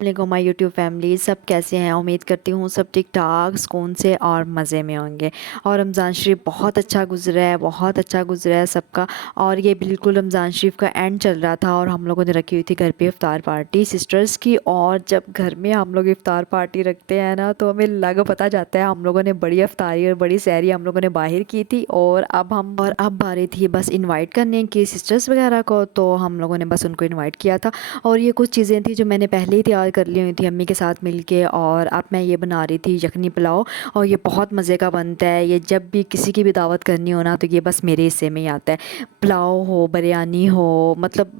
वालेकुम my YouTube family, सब कैसे हैं। उम्मीद करती हूँ सब ठीक ठाक सुकून से और मज़े में होंगे। और रमज़ान शरीफ बहुत अच्छा गुजरा है, बहुत अच्छा गुजरा है सबका। और ये बिल्कुल रमज़ान शरीफ का एंड चल रहा था और हम लोगों ने रखी हुई थी घर पे इफ़्तार पार्टी सिस्टर्स की। और जब घर में हम लोग इफ़्तार पार्टी रखते हैं ना, तो हमें लग पता जाता है हम लोगों ने बड़ी इफ़्तारी और बड़ी सहरी हम लोगों ने बाहर की थी। और अब बारी थी बस इन्वाइट करने की सिस्टर्स वगैरह को, तो हम लोगों ने बस उनको इन्वाइट किया था। और ये कुछ चीज़ें थी जो मैंने पहले ही तैयार कर ली हुई थी अम्मी के साथ मिलके। और अब मैं ये बना रही थी यखनी पुलाव, और ये बहुत मज़े का बनता है। ये जब भी किसी की भी दावत करनी हो ना, तो ये बस मेरे हिस्से में ही आता है। पुलाव हो, बिरयानी हो, मतलब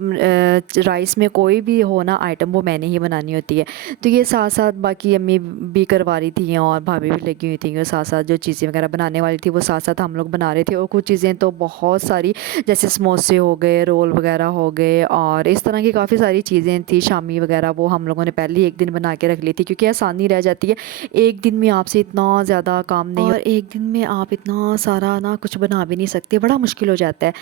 राइस में कोई भी हो ना आइटम, वो मैंने ही बनानी होती है। तो ये साथ साथ बाकी अम्मी भी करवा रही थी और भाभी भी लगी हुई थी, और साथ साथ जो चीज़ें वगैरह बनाने वाली थी वो साथ साथ हम लोग बना रहे थे। और कुछ चीज़ें तो बहुत सारी, जैसे समोसे हो गए, रोल वगैरह हो गए, और इस तरह की काफ़ी सारी चीज़ें थी शामी वगैरह, वो हम लोगों ने पहले ही एक दिन बना के रख ली थी, क्योंकि आसानी रह जाती है। एक दिन में आपसे इतना ज़्यादा काम नहीं और एक दिन में आप इतना सारा ना कुछ बना भी नहीं सकते, बड़ा मुश्किल हो जाता है।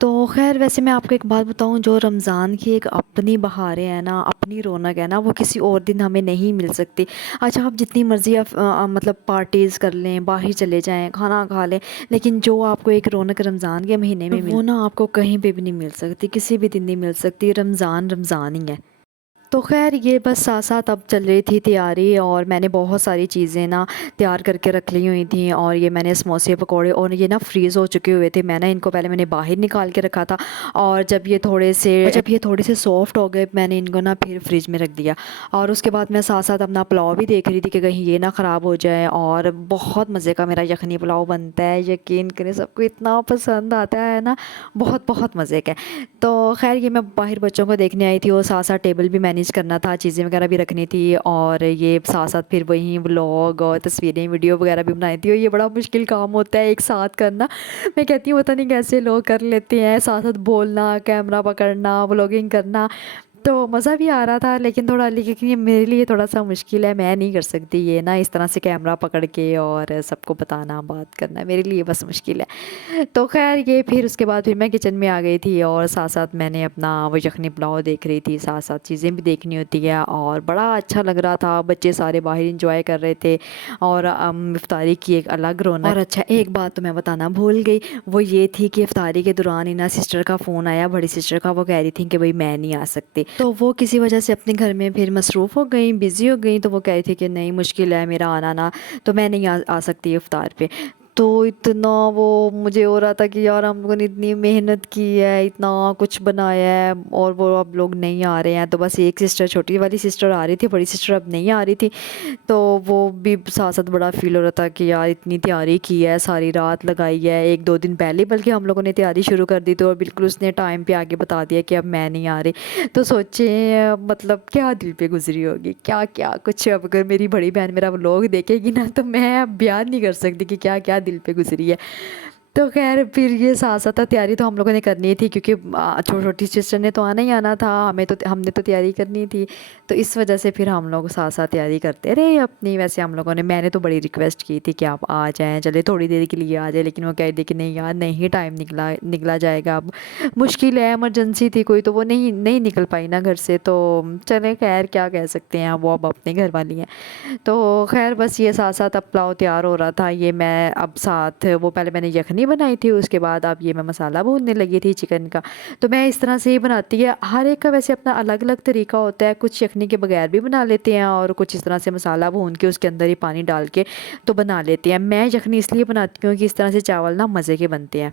तो खैर, वैसे मैं आपको एक बात बताऊं, जो रमज़ान की एक अपनी बहारें हैं ना, अपनी रौनक है ना, वो किसी और दिन हमें नहीं मिल सकती। अच्छा, आप जितनी मर्ज़ी आप मतलब पार्टीज़ कर लें, बाहर चले जाएं, खाना खा लें, लेकिन जो आपको एक रौनक रमज़ान के महीने में वो ना आपको कहीं पे भी नहीं मिल सकती, किसी भी दिन नहीं मिल सकती। रमज़ान रमज़ान ही है। तो ख़ैर, ये बस साथ-साथ अब चल रही थी तैयारी, और मैंने बहुत सारी चीज़ें ना तैयार करके रख ली हुई थी। और ये मैंने समोसे पकोड़े, और ये ना फ्रीज़ हो चुके हुए थे। मैंने इनको पहले मैंने बाहर निकाल के रखा था, और जब ये थोड़े से सॉफ्ट हो गए, मैंने इनको ना फिर फ्रिज में रख दिया। और उसके बाद मैं साथ-साथ अपना पुलाव भी देख रही थी कि कहीं ये ना ख़राब हो जाए। और बहुत मज़े का मेरा यखनी पुलाव बनता है, यकीन करें सबको इतना पसंद आता है ना, बहुत बहुत मज़े का है। तो ख़ैर, ये मैं बाहर बच्चों को देखने आई थी, और साथ-साथ टेबल भी मैनेज करना था, चीज़ें वगैरह भी रखनी थी, और ये साथ-साथ फिर वहीं व्लॉग और तस्वीरें, वीडियो वगैरह भी बनाई थी। और ये बड़ा मुश्किल काम होता है एक साथ करना। मैं कहती हूँ पता नहीं कैसे लोग कर लेते हैं, साथ-साथ बोलना, कैमरा पकड़ना, व्लॉगिंग करना। तो मज़ा भी आ रहा था, लेकिन थोड़ा, लेकिन ये मेरे लिए थोड़ा-सा मुश्किल है, मैं नहीं कर सकती ये ना इस तरह से कैमरा पकड़ के और सबको बताना, बात करना, मेरे लिए बस मुश्किल है। तो ख़ैर, ये फिर उसके बाद फिर मैं किचन में आ गई थी, और साथ-साथ मैंने अपना वो यखनी पुलाव देख रही थी, साथ-साथ चीज़ें भी देखनी होती है। और बड़ा अच्छा लग रहा था, बच्चे सारे बाहर एंजॉय कर रहे थे, और इफ्तारी की एक अलग रौनक। और अच्छा, एक बात तो मैं बताना भूल गई, वो ये थी कि इफ्तारी के दौरान ही ना सिस्टर का फ़ोन आया, बड़ी सिस्टर का। वो कह रही थी कि भाई मैं नहीं आ सकती, तो वो किसी वजह से अपने घर में फिर मसरूफ़ हो गई, बिज़ी हो गई। तो वो कह रही थी कि नहीं, मुश्किल है मेरा आना ना, तो मैं नहीं आ सकती इफ्तार पे। तो इतना वो मुझे हो रहा था कि यार, हम लोगों ने इतनी मेहनत की है, इतना कुछ बनाया है, और वो अब लोग नहीं आ रहे हैं। तो बस एक सिस्टर, छोटी वाली सिस्टर आ रही थी, बड़ी सिस्टर अब नहीं आ रही थी। तो वो भी साथ साथ बड़ा फील हो रहा था कि यार, इतनी तैयारी की है, सारी रात लगाई है, एक दो दिन पहले बल्कि हम लोगों ने तैयारी शुरू कर दी थी, और बिल्कुल उसने टाइम पे आके बता दिया कि अब मैं नहीं आ रही। तो सोचे, मतलब क्या दिल पे गुजरी होगी, क्या क्या कुछ। अब अगर मेरी बड़ी बहन मेरा व्लॉग देखेगी ना, तो मैं अब बयान नहीं कर सकती कि क्या क्या दिल पे गुजरी है। तो खैर, फिर ये साथ साथ तैयारी तो हम लोगों ने करनी थी, क्योंकि छोटी सिस्टर ने तो आना ही आना था, हमने तो तैयारी करनी थी। तो इस वजह से फिर हम लोग साथ साथ तैयारी करते रहे अपनी। वैसे हम लोगों ने, मैंने तो बड़ी रिक्वेस्ट की थी कि आप आ जाएं, चले थोड़ी देर के लिए आ जाए, लेकिन वो कह रही थी कि नहीं यार, नहीं टाइम निकला जाएगा, अब मुश्किल है, इमरजेंसी थी कोई, तो वो नहीं नहीं निकल पाई ना घर से। तो चले, खैर क्या कह सकते हैं, वो अब अपने घर वाली हैं। तो खैर, बस ये साथ साथ अब पुलाव तैयार हो रहा था। ये मैं अब साथ, वो पहले मैंने यखनी बनाई थी, उसके बाद अब ये मैं मसाला भूनने लगी थी चिकन का। तो मैं इस तरह से ही बनाती है, हर एक का वैसे अपना अलग अलग तरीका होता है। कुछ यखनी के बगैर भी बना लेते हैं, और कुछ इस तरह से मसाला भून के उसके अंदर ही पानी डाल के तो बना लेते हैं। मैं यखनी इसलिए बनाती हूँ कि इस तरह से चावल ना मज़े के बनते हैं।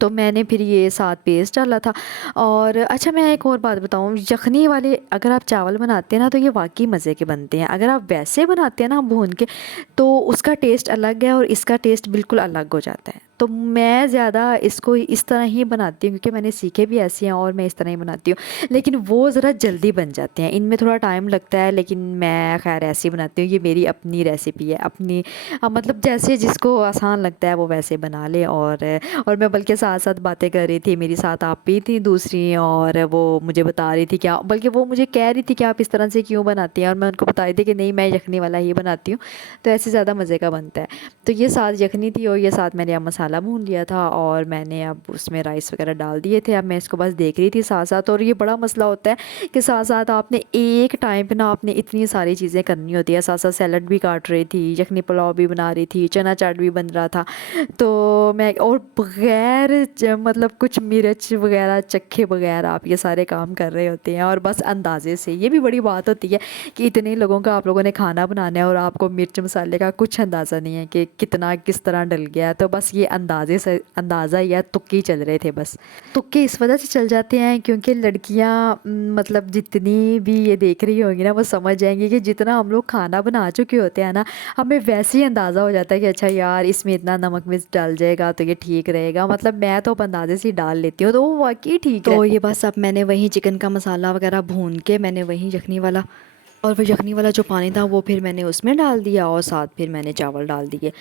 तो मैंने फिर ये साथ पेस्ट डाला था। और अच्छा, मैं एक और बात बताऊँ, यखनी वाले अगर आप चावल बनाते हैं ना, तो ये वाकई मज़े के बनते हैं। अगर आप वैसे बनाते हैं ना भून के, तो उसका टेस्ट अलग है, और इसका टेस्ट बिल्कुल अलग हो जाता है। तो मैं ज़्यादा इसको इस तरह ही बनाती हूँ, क्योंकि मैंने सीखे भी ऐसे हैं, और मैं इस तरह ही बनाती हूँ। लेकिन वो ज़रा जल्दी बन जाते हैं, इनमें थोड़ा टाइम लगता है, लेकिन मैं खैर ऐसे ही बनाती हूँ। ये मेरी अपनी रेसिपी है, अपनी मतलब जैसे जिसको आसान लगता है वो वैसे बना ले। और मैं बल्कि साथ साथ बातें कर रही थी, मेरी साथ आप भी थी दूसरी, और वो मुझे बता रही थी, क्या बल्कि वो मुझे कह रही थी कि आप इस तरह से क्यों बनाती हैं, और मैं उनको बता रही थी कि नहीं, मैं यखनी वाला ही बनाती हूँ, तो ऐसे ज़्यादा मज़े का बनता है। तो ये साथ यखनी थी, और ये साथ मैंने अब मसाला मसाला भून लिया था और मैंने अब उसमें राइस वगैरह डाल दिए थे। अब मैं इसको बस देख रही थी साथ साथ। और ये बड़ा मसला होता है कि साथ साथ आपने एक टाइम पे ना आपने इतनी सारी चीज़ें करनी होती है। साथ साथ सैलड भी काट रही थी, यखनी पुलाव भी बना रही थी, चना चाट भी बन रहा था। तो मैं और बग़ैर मतलब कुछ मिर्च वगैरह चखे बगैर आप ये सारे काम कर रहे होते हैं। और बस अंदाज़े से, ये भी बड़ी बात होती है कि इतने लोगों का आप लोगों ने खाना बनाना है और आपको मिर्च मसाले का कुछ अंदाज़ा नहीं है कि कितना किस तरह डल गया। तो बस ये अंदाज़े से अंदाज़ा या तुक्के चल रहे थे। बस तुक्के इस वजह से चल जाते हैं क्योंकि लड़कियां मतलब जितनी भी ये देख रही होंगी ना वो समझ जाएंगी कि जितना हम लोग खाना बना चुके होते हैं ना, हमें वैसे ही अंदाज़ा हो जाता है कि अच्छा यार इसमें इतना नमक मिर्च डाल जाएगा तो ये ठीक रहेगा। मतलब मैं तो अब अंदाजे से ही डाल लेती हूँ, तो वो वाकई ठीक है। तो ये बस अब मैंने वही चिकन का मसाला वगैरह भून के मैंने वही यखनी वाला, और वो यखनी वाला जो पानी था वो फिर मैंने उसमें डाल दिया और साथ फिर मैंने चावल डाल दिए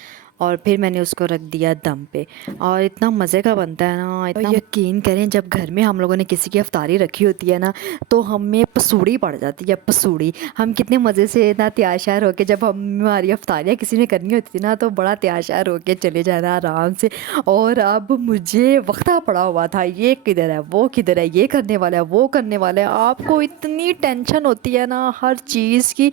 और फिर मैंने उसको रख दिया दम पे। और इतना मज़े का बनता है ना, इतना यकीन करें जब घर में हम लोगों ने किसी की अफ्तारी रखी होती है ना तो हमें पसूड़ी पड़ जाती है। पसूड़ी हम कितने मज़े से ना तैयार श्यार होके, जब हमारी अफ्तारियाँ किसी ने करनी होती थी ना तो बड़ा तैयार श्यार होके चले जाना आराम से। और अब मुझे वक्ता पड़ा हुआ था, ये किधर है वो किधर है, ये करने वाला है वो करने वाला है। आपको इतनी टेंशन होती है ना हर चीज़ की।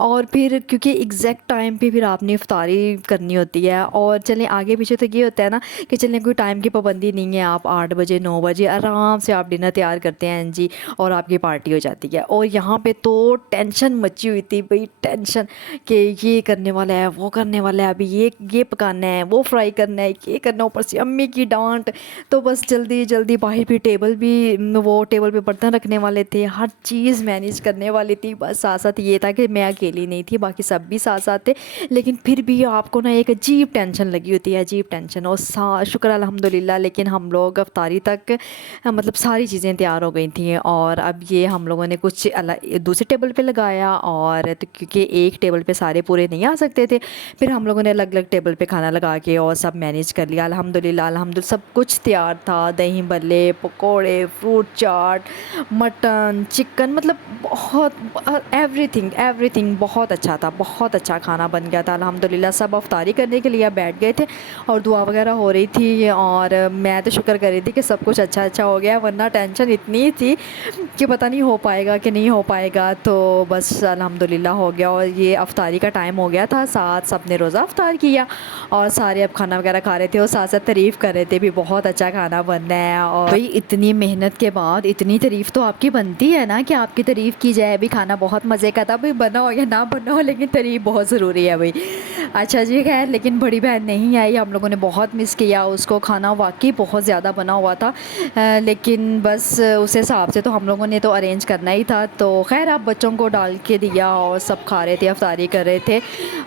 और फिर क्योंकि एग्जैक्ट टाइम पे फिर आपने इफ्तारी करनी होती है। और चलें आगे पीछे तो ये होता है ना कि चलें कोई टाइम की पाबंदी नहीं है, आप 8 बजे 9 बजे आराम से आप डिनर तैयार करते हैं जी और आपकी पार्टी हो जाती है। और यहाँ पे तो टेंशन मची हुई थी भाई, टेंशन कि ये करने वाला है वो करने वाला है, अभी ये पकाना है वो फ्राई करना है ये करना, ऊपर से अम्मी की डांट। तो बस जल्दी जल्दी बाहर भी टेबल भी वो टेबल पे बर्तन रखने वाले थे, हर चीज़ मैनेज करने वाली थी। बस साथ साथ ये था कि मैं अकेली नहीं थी, बाकी सब भी साथ साथ थे। लेकिन फिर भी आपको ना एक अजीब टेंशन लगी होती है, अजीब टेंशन। और शुक्र अल्हम्दुलिल्लाह लेकिन हम लोग अफ्तारी तक मतलब सारी चीज़ें तैयार हो गई थी। और अब ये हम लोगों ने कुछ अलग दूसरे टेबल पे लगाया, और तो क्योंकि एक टेबल पे सारे पूरे नहीं आ सकते थे, फिर हम लोगों ने अलग अलग टेबल पे खाना लगा के और सब मैनेज कर लिया। अल्हम्दुलिल्लाह अल्हम्दुलिल्लाह सब कुछ तैयार था, दही भल्ले पकोड़े फ्रूट चाट मटन चिकन, मतलब बहुत एवरीथिंग एवरीथिंग बहुत अच्छा था, बहुत अच्छा खाना बन गया था अल्हम्दुलिल्लाह। सब अफ्तारी करने के लिए बैठ गए थे और दुआ वगैरह हो रही थी। और मैं तो शुक्र कर रही थी कि सब कुछ अच्छा अच्छा हो गया, वरना टेंशन इतनी थी कि पता नहीं हो पाएगा कि नहीं हो पाएगा। तो बस अल्हम्दुलिल्लाह हो गया। और ये अफ्तारी का टाइम हो गया था, साथ सबने रोज़ा अफ्तार किया और सारे अब खाना वगैरह खा रहे थे और साथ साथ तारीफ़ कर रहे थे भी बहुत अच्छा खाना बनना है। और भाई इतनी मेहनत के बाद इतनी तारीफ़ तो आपकी बनती है ना कि आपकी तारीफ़ की जाए। भी खाना बहुत मज़े का था, भाई बना हो या ना बना हो लेकिन तारीफ़ बहुत ज़रूरी है भाई। अच्छा जी खैर, लेकिन बड़ी बहन नहीं आई, हम लोगों ने बहुत मिस किया उसको। खाना वाकई बहुत ज़्यादा बना हुआ था, लेकिन बस उस हिसाब से तो हम लोगों ने तो अरेंज करना ही था। तो खैर आप बच्चों को डाल के दिया और सब खा रहे थे, अफ्तारी कर रहे थे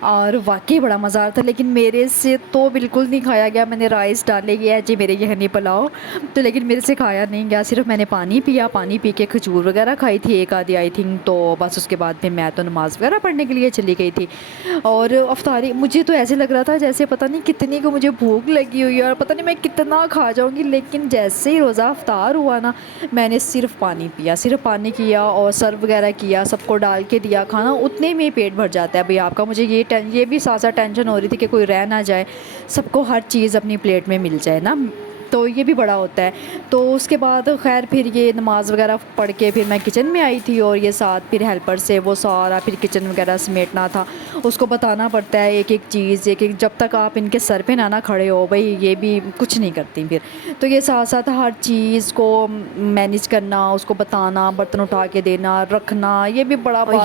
और वाकई बड़ा मज़ा आ रहा था। लेकिन मेरे से तो बिल्कुल नहीं खाया गया। मैंने राइस डाले गया जी मेरे यखनी पुलाव, तो लेकिन मेरे से खाया नहीं गया। सिर्फ मैंने पानी पिया, पानी पी के खजूर वगैरह खाई थी एक आधी आई थिंक। तो बस उसके बाद फिर मैं तो नमाज़ वगैरह पढ़ने के लिए चली गई थी। और अफ्तारी मुझे तो ऐसे लग रहा था जैसे पता नहीं कितनी को मुझे भूख लगी हुई है और पता नहीं मैं कितना खा जाऊंगी। लेकिन जैसे ही रोज़ा अफ्तार हुआ ना, मैंने सिर्फ पानी पिया, सिर्फ पानी किया और सर्व वगैरह किया, सबको डाल के दिया खाना, उतने में ही पेट भर जाता है भाई आपका। मुझे ये भी साथ साथ टेंशन हो रही थी कि कोई रह ना जाए, सबको हर चीज़ अपनी प्लेट में मिल जाए ना, तो ये भी बड़ा होता है। तो उसके बाद खैर फिर ये नमाज़ वगैरह पढ़ के फिर मैं किचन में आई थी और ये साथ फिर हेल्पर से वो सारा फिर किचन वगैरह समेटना था, उसको बताना पड़ता है एक एक चीज़ एक एक, जब तक आप इनके सर पे ना खड़े हो भाई ये भी कुछ नहीं करती फिर। तो ये साथ साथ हर चीज़ को मैनेज करना, उसको बताना, बर्तन उठा के देना रखना, ये भी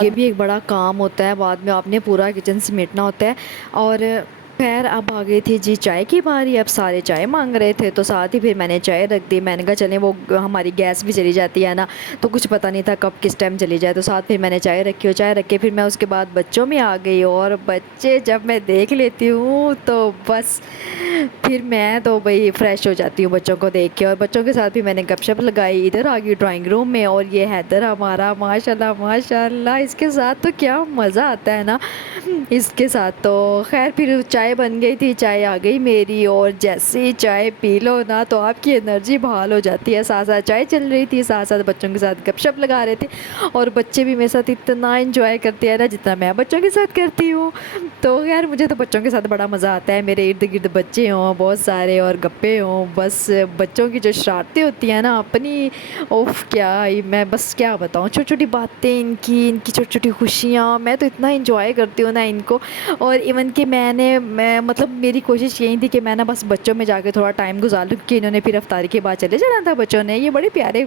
ये भी एक बड़ा काम होता है। बाद में आपने पूरा किचन समेटना होता है। और खैर अब आ गई थी जी चाय की बारी, अब सारे चाय मांग रहे थे तो साथ ही फिर मैंने चाय रख दी। मैंने कहा चलें, वो हमारी गैस भी चली जाती है ना तो कुछ पता नहीं था कब किस टाइम चली जाए, तो साथ फिर मैंने चाय रखी और चाय रख के फिर मैं उसके बाद बच्चों में आ गई। और बच्चे जब मैं देख लेती हूँ तो बस फिर मैं तो भाई फ़्रेश हो जाती हूँ बच्चों को देख के। और बच्चों के साथ भी मैंने गपशप लगाई, इधर आ गई ड्राइंग रूम में। और ये हैदर हमारा माशाल्लाह माशाल्लाह, इसके साथ तो क्या मज़ा आता है ना इसके साथ। तो खैर फिर चाय चाय बन गई थी, चाय आ गई मेरी, और जैसे ही चाय पी लो ना तो आपकी एनर्जी बहाल हो जाती है। साथ साथ चाय चल रही थी, साथ साथ बच्चों के साथ गपशप लगा रहे थे, और बच्चे भी मेरे साथ इतना एंजॉय करते हैं ना जितना मैं बच्चों के साथ करती हूँ। तो यार मुझे तो बच्चों के साथ बड़ा मज़ा आता है, मेरे इर्द गिर्द बच्चे हों बहुत सारे और गप्पे हों, बस बच्चों की जो शरारतें होती हैं ना अपनी, ओफ क्या मैं बस क्या बताऊँ, छोटी छोटी बातें इनकी छोटी छोटी खुशियाँ, मैं तो इतना इंजॉय करती हूँ ना इनको। और इवन कि मैं मतलब मेरी कोशिश यही थी कि मैं ना बस बच्चों में जाके थोड़ा टाइम गुजार लूँ, कि इन्होंने फिर अफ्तारी के बाद चले जाना था बच्चों ने। ये बड़े प्यारे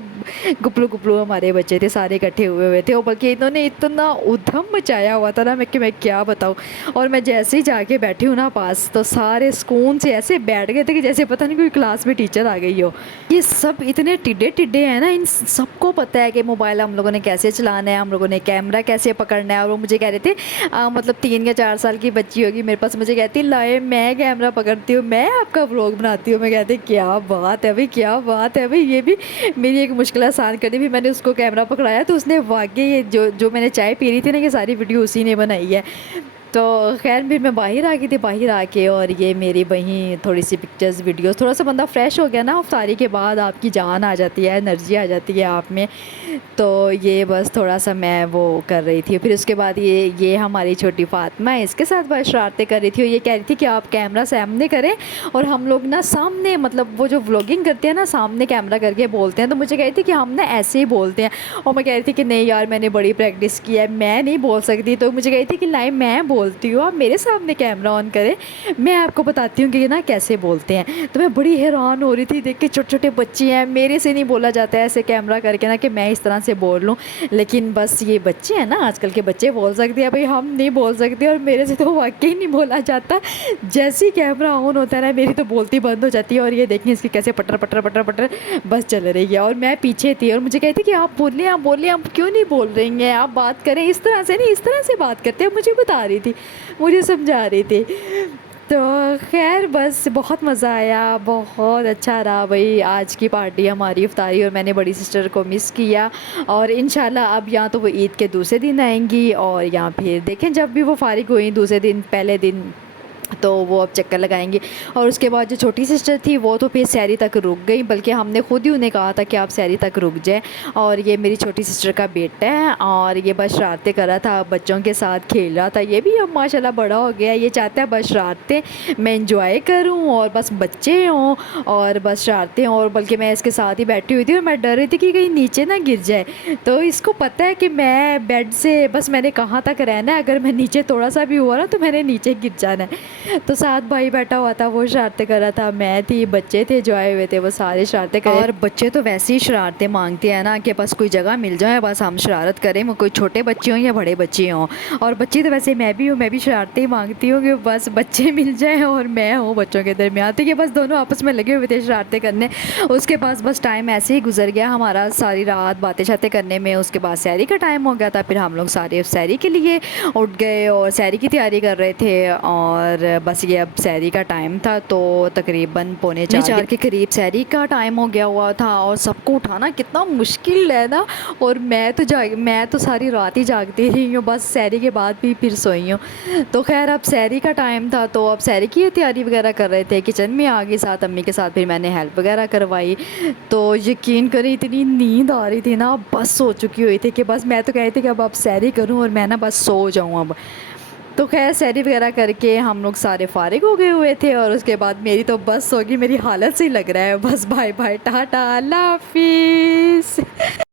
गुपलू गुपलू हमारे बच्चे थे, सारे इकट्ठे हुए थे, और बल्कि इन्होंने इतना उधम मचाया हुआ था ना मैं क्या बताऊँ। और मैं जैसे ही जाके बैठी हूँ ना पास, तो सारे सुकून से ऐसे बैठ गए थे कि जैसे पता नहीं कोई क्लास में टीचर आ गई हो। ये सब इतने टिड्डे टिड्डे हैं ना, इन सबको पता है कि मोबाइल हम लोगों ने कैसे चलाना है, हम लोगों ने कैमरा कैसे पकड़ना है। और वो मुझे कह रहे थे मतलब 3 या 4 साल की बच्ची होगी मेरे पास, मुझे कहती लाए मैं कैमरा पकड़ती हूँ, मैं आपका व्लॉग बनाती हूँ। मैं कहती क्या बात है भाई, क्या बात है भाई, ये भी मेरी एक मुश्किल आसान कर दी। फिर मैंने उसको कैमरा पकड़ाया तो उसने वाकई ये जो मैंने चाय पी रही थी ना, ये सारी वीडियो उसी ने बनाई है। तो खैर फिर मैं बाहर आ गई थी, बाहर आके और ये मेरी वहीं थोड़ी सी पिक्चर्स वीडियोस, थोड़ा सा बंदा फ्रेश हो गया ना इफ्तारी के बाद, आपकी जान आ जाती है, एनर्जी आ जाती है आप में। तो ये बस थोड़ा सा मैं वो कर रही थी। फिर उसके बाद ये हमारी छोटी फातिमा है, इसके साथ बस शरारतें कर रही थी, और ये कह रही थी कि आप कैमरा सामने करें और हम लोग ना सामने, मतलब वो जो व्लॉगिंग करते हैं ना सामने कैमरा करके बोलते हैं। तो मुझे कह रही थी कि हम ना ऐसे ही बोलते हैं, और मैं कह रही थी कि नहीं यार मैंने बड़ी प्रैक्टिस की है, मैं नहीं बोल सकती। तो मुझे कह रही थी कि लाई मैं बोलती हूँ, आप मेरे सामने कैमरा ऑन करें, मैं आपको बताती हूँ कि ना कैसे बोलते हैं। तो मैं बड़ी हैरान हो रही थी देख के, छोटे छोटे बच्चे हैं, मेरे से नहीं बोला जाता है ऐसे कैमरा करके ना कि मैं इस तरह से बोल लूँ। लेकिन बस ये बच्चे हैं ना, आजकल के बच्चे बोल सकते हैं, भाई हम नहीं बोल सकते, और मेरे से तो वाकई नहीं बोला जाता। जैसे ही कैमरा ऑन होता है ना मेरी तो बोलती बंद हो जाती है। और ये देखिए इसकी कैसे पटर पटर पटर पटर बस चल रही है, और मैं पीछे थी और मुझे कहती कि आप बोलिए आप बोलिए, आप क्यों नहीं बोल रही हैं, आप बात करें इस तरह से नहीं, इस तरह से बात करते हैं। मुझे बता रही थी, मुझे समझा रही थी। तो खैर बस बहुत मज़ा आया, बहुत अच्छा रहा भाई आज की पार्टी हमारी इफ्तारी, और मैंने बड़ी सिस्टर को मिस किया। और इंशाल्लाह अब यहाँ तो वो ईद के दूसरे दिन आएंगी, और यहाँ फिर देखें जब भी वो फारिग हुई दूसरे दिन पहले दिन तो वो अब चक्कर लगाएंगी। और उसके बाद जो छोटी सिस्टर थी वो तो फिर सैरी तक रुक गई, बल्कि हमने खुद ही उन्हें कहा था कि आप सैरी तक रुक जाए। और ये मेरी छोटी सिस्टर का बेटा है, और ये बस शरारतें कर रहा था, बच्चों के साथ खेल रहा था। ये भी अब माशाल्लाह बड़ा हो गया, ये चाहता है बस शरारतें मैं इंजॉय करूँ और बस बच्चे हों और बस शरारतें हों। और बल्कि मैं इसके साथ ही बैठी हुई थी और मैं डर रही थी कि कहीं नीचे ना गिर जाए। तो इसको पता है कि मैं बेड से बस मैंने कहाँ तक रहना है, अगर मैं नीचे थोड़ा सा भी हुआ ना तो मैंने नीचे गिर जाना है। तो साथ भाई बैठा हुआ था, वो शरारतें कर रहा था, मैं थी, बच्चे थे जो आए हुए थे, वो सारे शरारतें कर। और बच्चे तो वैसे ही शरारतें मांगते हैं ना कि बस कोई जगह मिल जाए, बस हम शरारत करें, वो कोई छोटे बच्चे हों या बड़े बच्चे हों। और बच्चे तो वैसे मैं भी हूँ, मैं भी शरारतें ही मांगती हूँ कि बस बच्चे मिल जाएँ और मैं हूँ बच्चों के दरमियान। तो ये बस दोनों आपस में लगे हुए थे शरारतें करने। उसके बाद बस टाइम ऐसे ही गुजर गया हमारा, सारी रात बातें शातें करने में। उसके बाद सैरी का टाइम हो गया था, फिर हम लोग सारे सैरी के लिए उठ गए और सैरी की तैयारी कर रहे थे। और बस ये अब सैरी का टाइम था, तो तकरीबन 3:45 के करीब सैरी का टाइम हो गया हुआ था। और सबको उठाना कितना मुश्किल है ना, और मैं तो सारी रात ही जागती रही हूँ, बस सैरी के बाद भी फिर सोई हूँ। तो खैर अब सैरी का टाइम था, तो अब सैरी की तैयारी वगैरह कर रहे थे, किचन में आ गई साथ अम्मी के साथ, फिर मैंने हेल्प वगैरह करवाई। तो यकीन करें इतनी नींद आ रही थी ना, बस सो चुकी हुई थी कि बस मैं तो कहती थी कि अब सैरी करूँ और मैं ना बस सो जाऊँ अब। तो खैर सैरी वगैरह करके हम लोग सारे फारिग हो गए हुए थे, और उसके बाद मेरी तो बस होगी, मेरी हालत से ही लग रहा है। बस बाय बाय टाटा अल्लाह हाफिज़।